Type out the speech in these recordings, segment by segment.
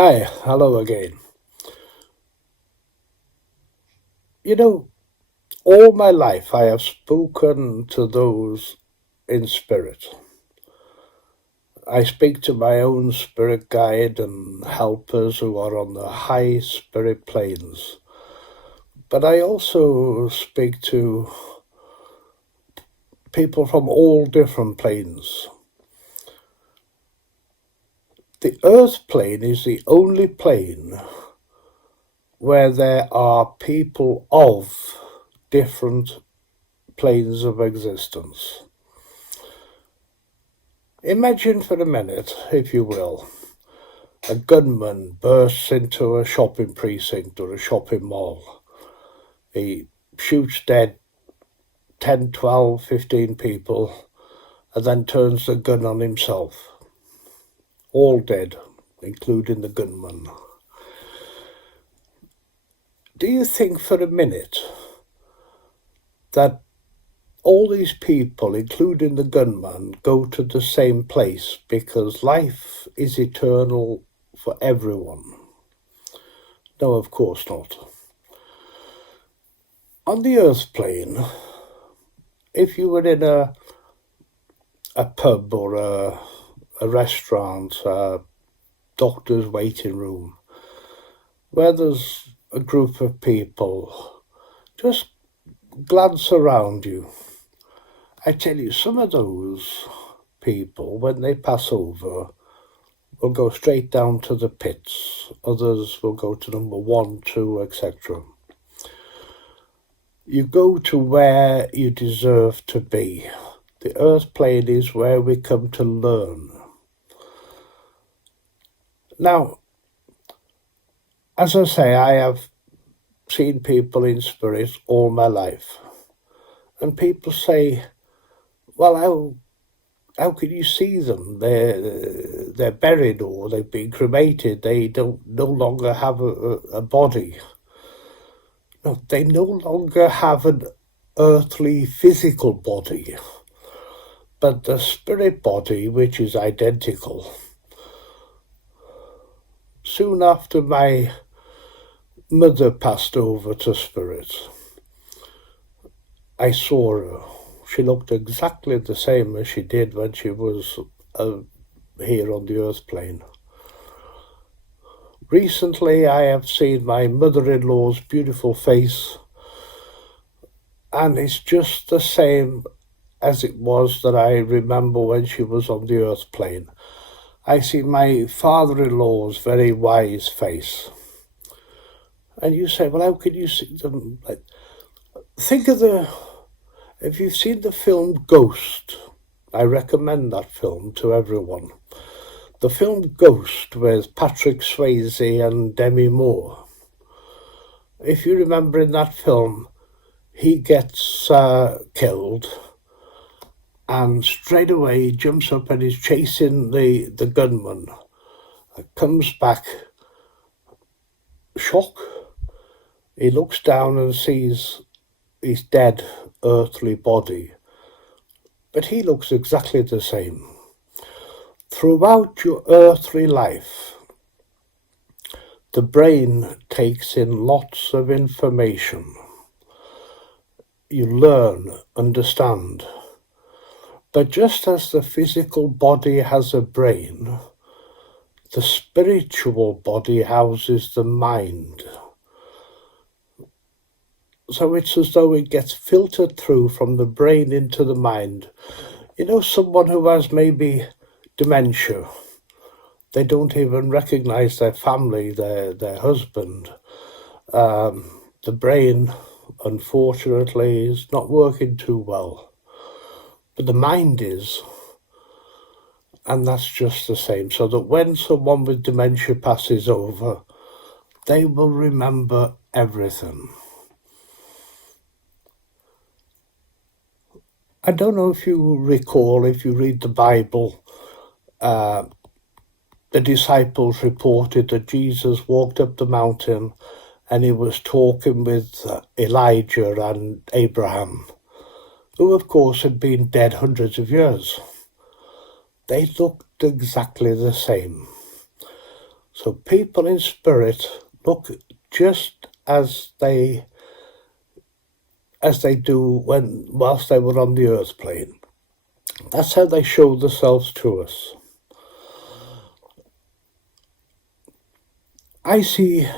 Hi, hello again. You know, all my life I have spoken to those in spirit. I speak to my own spirit guide and helpers who are on the high spirit planes. But I also speak to people from all different planes. The earth plane is the only plane where there are people of different planes of existence. Imagine for a minute, if you will, a gunman bursts into a shopping precinct or a shopping mall. He shoots dead 10, 12, 15 people and then turns the gun on himself. All dead, including the gunman. Do you think for a minute that all these people, including the gunman, go to the same place because life is eternal for everyone? No, of course not. On the earth plane, if you were in a pub or a restaurant, a doctor's waiting room, where there's a group of people, just glance around you. I tell you, some of those people, when they pass over, will go straight down to the pits. Others will go to number one, two, etc. You go to where you deserve to be. The earth plane is where we come to learn. Now, as I say, I have seen people in spirit all my life. And people say, well, how can you see them? They're buried or they've been cremated. They don't no longer have a body. No, they no longer have an earthly physical body, but the spirit body, which is identical. Soon after my mother passed over to spirit, I saw her. She looked exactly the same as she did when she was here on the earth plane. Recently, I have seen my mother-in-law's beautiful face, and it's just the same as it was that I remember when she was on the earth plane. I see my father-in-law's very wise face. And you say, well, how can you see them? Think of if you've seen the film Ghost, I recommend that film to everyone. The film Ghost with Patrick Swayze and Demi Moore. If you remember in that film, he gets killed and straight away he jumps up and is chasing the gunman. Comes back, shock. He looks down and sees his dead earthly body. But he looks exactly the same. Throughout your earthly life, the brain takes in lots of information. You learn, understand. But just as the physical body has a brain, the spiritual body houses the mind. So it's as though it gets filtered through from the brain into the mind. You know, someone who has maybe dementia, they don't even recognize their family, their husband. The brain, unfortunately, is not working too well. But the mind is, and that's just the same. So that when someone with dementia passes over, they will remember everything. I don't know if you recall, if you read the Bible, the disciples reported that Jesus walked up the mountain and he was talking with Elijah and Abraham, who of course had been dead hundreds of years. They looked exactly the same. So people in spirit look just as they do whilst they were on the earth plane. That's how they show themselves to us. I see,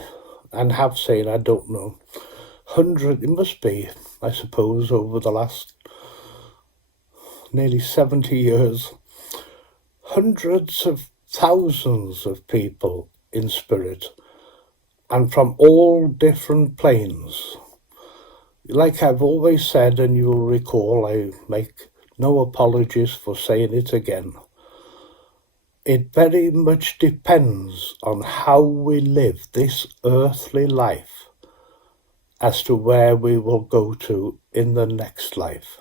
and have seen, I don't know, it must be, I suppose, over the last nearly 70 years, hundreds of thousands of people in spirit, and from all different planes. Like I've always said, and you'll recall, I make no apologies for saying it again. It very much depends on how we live this earthly life as to where we will go to in the next life.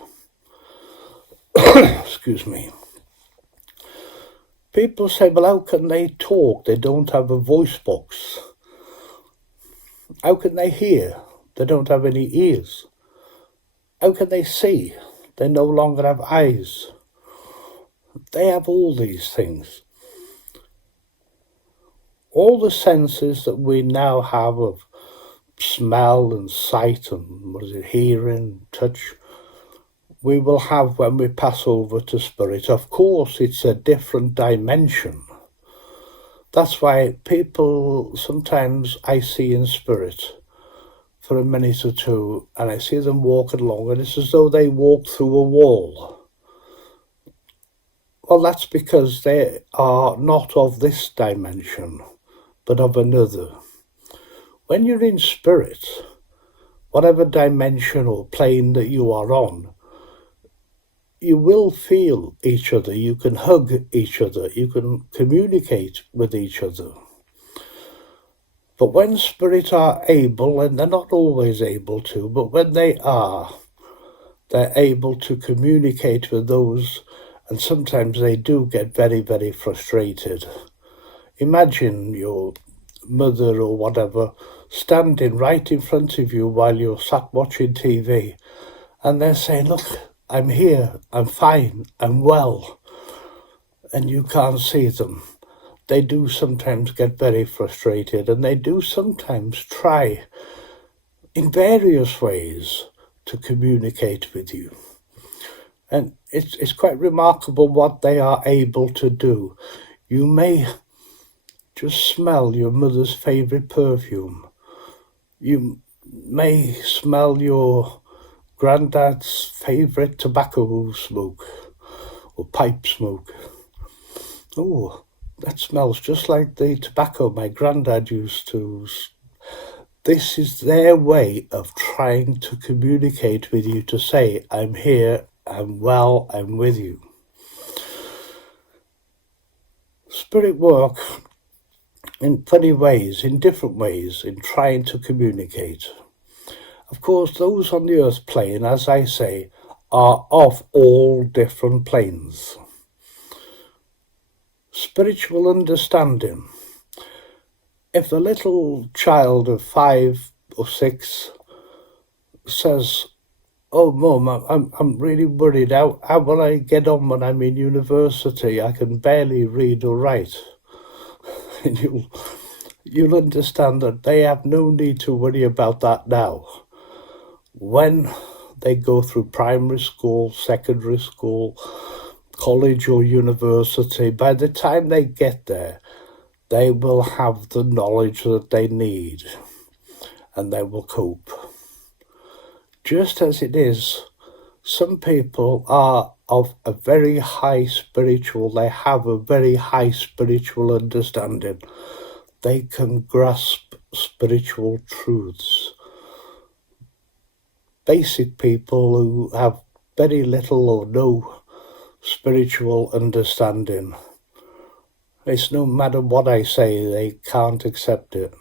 Excuse me. People say, well, how can they talk? They don't have a voice box. How can they hear? They don't have any ears. How can they see? They no longer have eyes. They have all these things. All the senses that we now have of smell and sight and hearing, touch, we will have when we pass over to spirit. Of course, it's a different dimension. That's why people sometimes I see in spirit for a minute or two, and I see them walking along, and it's as though they walk through a wall. Well, that's because they are not of this dimension, but of another. When you're in spirit, whatever dimension or plane that you are on, you will feel each other, you can hug each other, you can communicate with each other. But when spirit are able, and they're not always able to, but when they are, they're able to communicate with those, and sometimes they do get very, very frustrated. Imagine your mother or whatever standing right in front of you while you're sat watching TV, and they're saying, look, I'm here, I'm fine, I'm well, and you can't see them. They do sometimes get very frustrated, and they do sometimes try in various ways to communicate with you. And it's quite remarkable what they are able to do. You may just smell your mother's favourite perfume. You may smell your granddad's favourite tobacco smoke or pipe smoke. Oh, that smells just like the tobacco my granddad used to. This is their way of trying to communicate with you, to say, I'm here, I'm well, I'm with you. Spirit work in funny ways, in different ways, in trying to communicate. Of course, those on the earth plane, as I say, are of all different planes. Spiritual understanding. If a little child of 5 or 6 says, oh, Mum, I'm really worried. How will I get on when I'm in university? I can barely read or write. And you'll understand that they have no need to worry about that now. When they go through primary school, secondary school, college or university, by the time they get there, they will have the knowledge that they need, and they will cope. Just as it is, some people are of a very high spiritual, they have a very high spiritual understanding. They can grasp spiritual truths. Basic people who have very little or no spiritual understanding, it's no matter what I say, they can't accept it.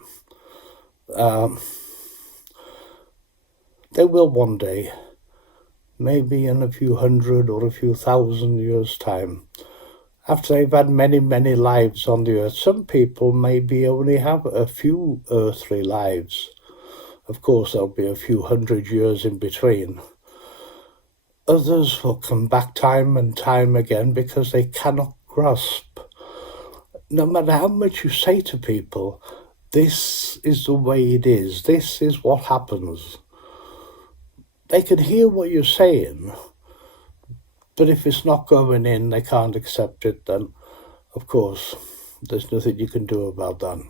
They will one day, maybe in a few hundred or a few thousand years' time, after they've had many, many lives on the earth. Some people maybe only have a few earthly lives. Of course, there'll be a few hundred years in between. Others will come back time and time again because they cannot grasp no matter how much you say to people, this is the way it is, this is what happens, they can hear what you're saying, but if it's not going in, they can't accept it, then, of course, there's nothing you can do about that.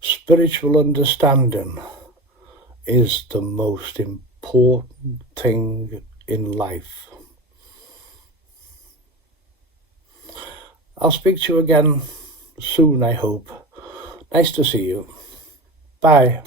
Spiritual understanding is the most important thing in life. I'll speak to you again soon, I hope. Nice to see you. Bye.